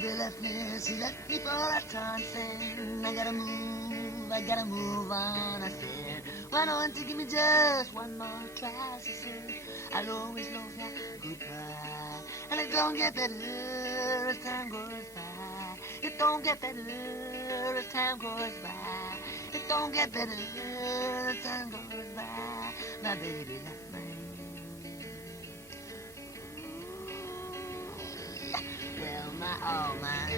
baby left me, she left me for a Thompson. I gotta move on, I said. Why don't you give me just one more try, she said. I'll always love you, goodbye. And it don't get better as time goes by. It don't get better as time goes by. It don't get better as time goes by. My baby left me. Well, my all mine.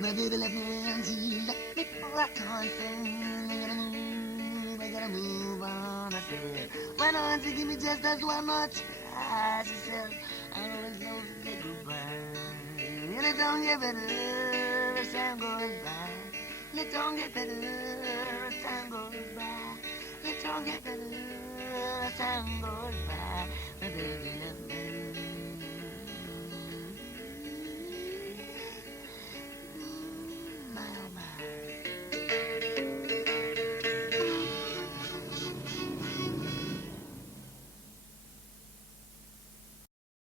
My baby left me and she left me for a torn thing. I gotta move on, I said. Why don't you give me just as one more try, she said. I always know to say goodbye. And it don't get better as time goes by. It don't get better as time goes by. It don't get better as time goes by. My baby left me.